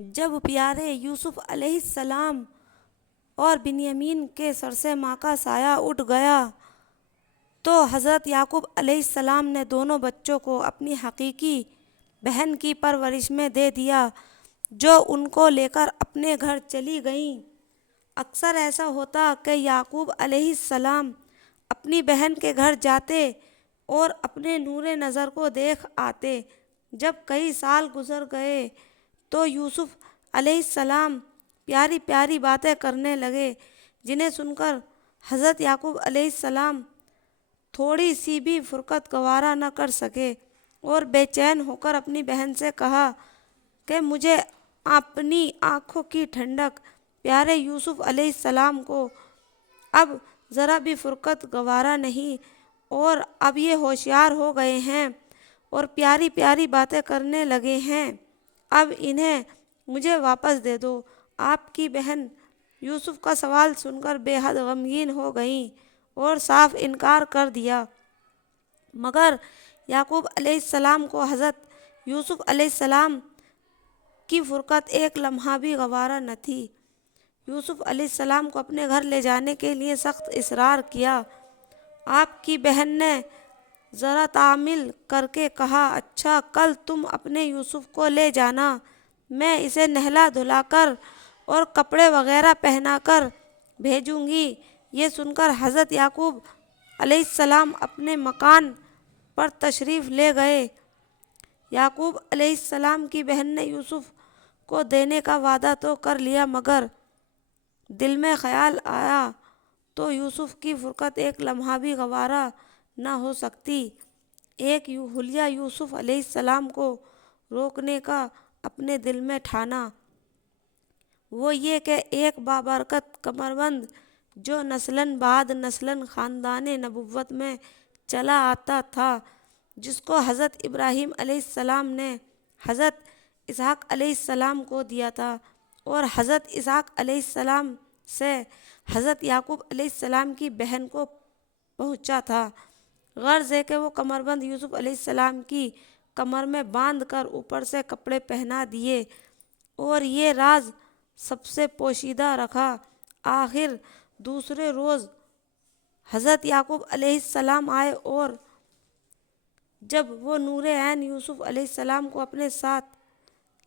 جب پیارے یوسف علیہ السلام اور بنیامین کے سر سے ماں کا سایہ اٹھ گیا تو حضرت یعقوب علیہ السلام نے دونوں بچوں کو اپنی حقیقی بہن کی پرورش میں دے دیا، جو ان کو لے کر اپنے گھر چلی گئیں۔ اکثر ایسا ہوتا کہ یعقوب علیہ السلام اپنی بہن کے گھر جاتے اور اپنے نور نظر کو دیکھ آتے۔ جب کئی سال گزر گئے تو یوسف علیہ السلام پیاری پیاری باتیں کرنے لگے، جنہیں سن کر حضرت یعقوب علیہ السلام تھوڑی سی بھی فرقت گوارا نہ کر سکے اور بے چین ہو کر اپنی بہن سے کہا کہ مجھے اپنی آنکھوں کی ٹھنڈک پیارے یوسف علیہ السلام کو اب ذرا بھی فرقت گوارا نہیں، اور اب یہ ہوشیار ہو گئے ہیں اور پیاری پیاری باتیں کرنے لگے ہیں، اب انہیں مجھے واپس دے دو۔ آپ کی بہن یوسف کا سوال سن کر بے حد غمگین ہو گئیں اور صاف انکار کر دیا، مگر یعقوب علیہ السلام کو حضرت یوسف علیہ السلام کی فرقت ایک لمحہ بھی گوارا نہ تھی۔ یوسف علیہ السلام کو اپنے گھر لے جانے کے لیے سخت اصرار کیا۔ آپ کی بہن نے ذرا تأمل کر کے کہا، اچھا کل تم اپنے یوسف کو لے جانا، میں اسے نہلا دھلا کر اور کپڑے وغیرہ پہنا کر بھیجوں گی۔ یہ سن کر حضرت یعقوب علیہ السلام اپنے مکان پر تشریف لے گئے۔ یعقوب علیہ السلام کی بہن نے یوسف کو دینے کا وعدہ تو کر لیا، مگر دل میں خیال آیا تو یوسف کی فرقت ایک لمحہ بھی گوارا نہ ہو سکتی۔ ایک حلیہ یوسف علیہ السلام کو روکنے کا اپنے دل میں ٹھانا، وہ یہ کہ ایک بابرکت کمربند جو نسلاً بعد نسلاً خاندان نبوت میں چلا آتا تھا، جس کو حضرت ابراہیم علیہ السلام نے حضرت اسحاق علیہ السلام کو دیا تھا اور حضرت اسحاق علیہ السلام سے حضرت یعقوب علیہ السلام کی بہن کو پہنچا تھا۔ غرض ہے کہ وہ کمربند یوسف علیہ السلام کی کمر میں باندھ کر اوپر سے کپڑے پہنا دیے اور یہ راز سب سے پوشیدہ رکھا۔ آخر دوسرے روز حضرت یعقوب علیہ السلام آئے اور جب وہ نور عین یوسف علیہ السلام کو اپنے ساتھ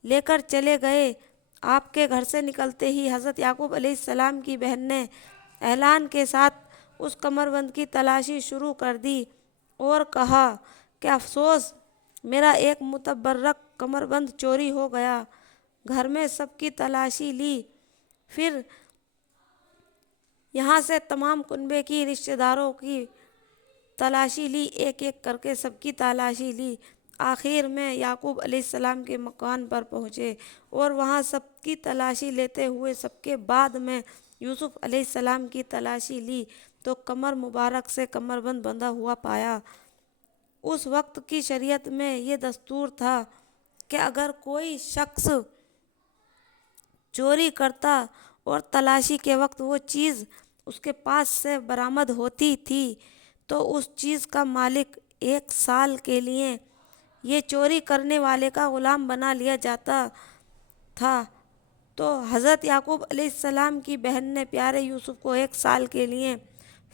لے کر چلے گئے، آپ کے گھر سے نکلتے ہی حضرت یعقوب علیہ السلام کی بہن نے اعلان کے ساتھ اس کمربند کی تلاشی شروع کر دی اور کہا کہ افسوس، میرا ایک متبرک کمربند چوری ہو گیا۔ گھر میں سب کی تلاشی لی، پھر یہاں سے تمام کنبے کی رشتہ داروں کی تلاشی لی، ایک ایک کر کے سب کی تلاشی لی۔ آخر میں یعقوب علیہ السلام کے مکان پر پہنچے اور وہاں سب کی تلاشی لیتے ہوئے سب کے بعد میں یوسف علیہ السلام کی تلاشی لی تو کمر مبارک سے کمربند بندھا ہوا پایا۔ اس وقت کی شریعت میں یہ دستور تھا کہ اگر کوئی شخص چوری کرتا اور تلاشی کے وقت وہ چیز اس کے پاس سے برآمد ہوتی تھی تو اس چیز کا مالک 1 سال کے لیے یہ چوری کرنے والے کا غلام بنا لیا جاتا تھا۔ تو حضرت یعقوب علیہ السلام کی بہن نے پیارے یوسف کو 1 سال کے لیے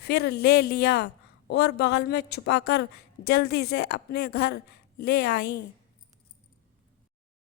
پھر لے لیا اور بغل میں چھپا کر جلدی سے اپنے گھر لے آئیں۔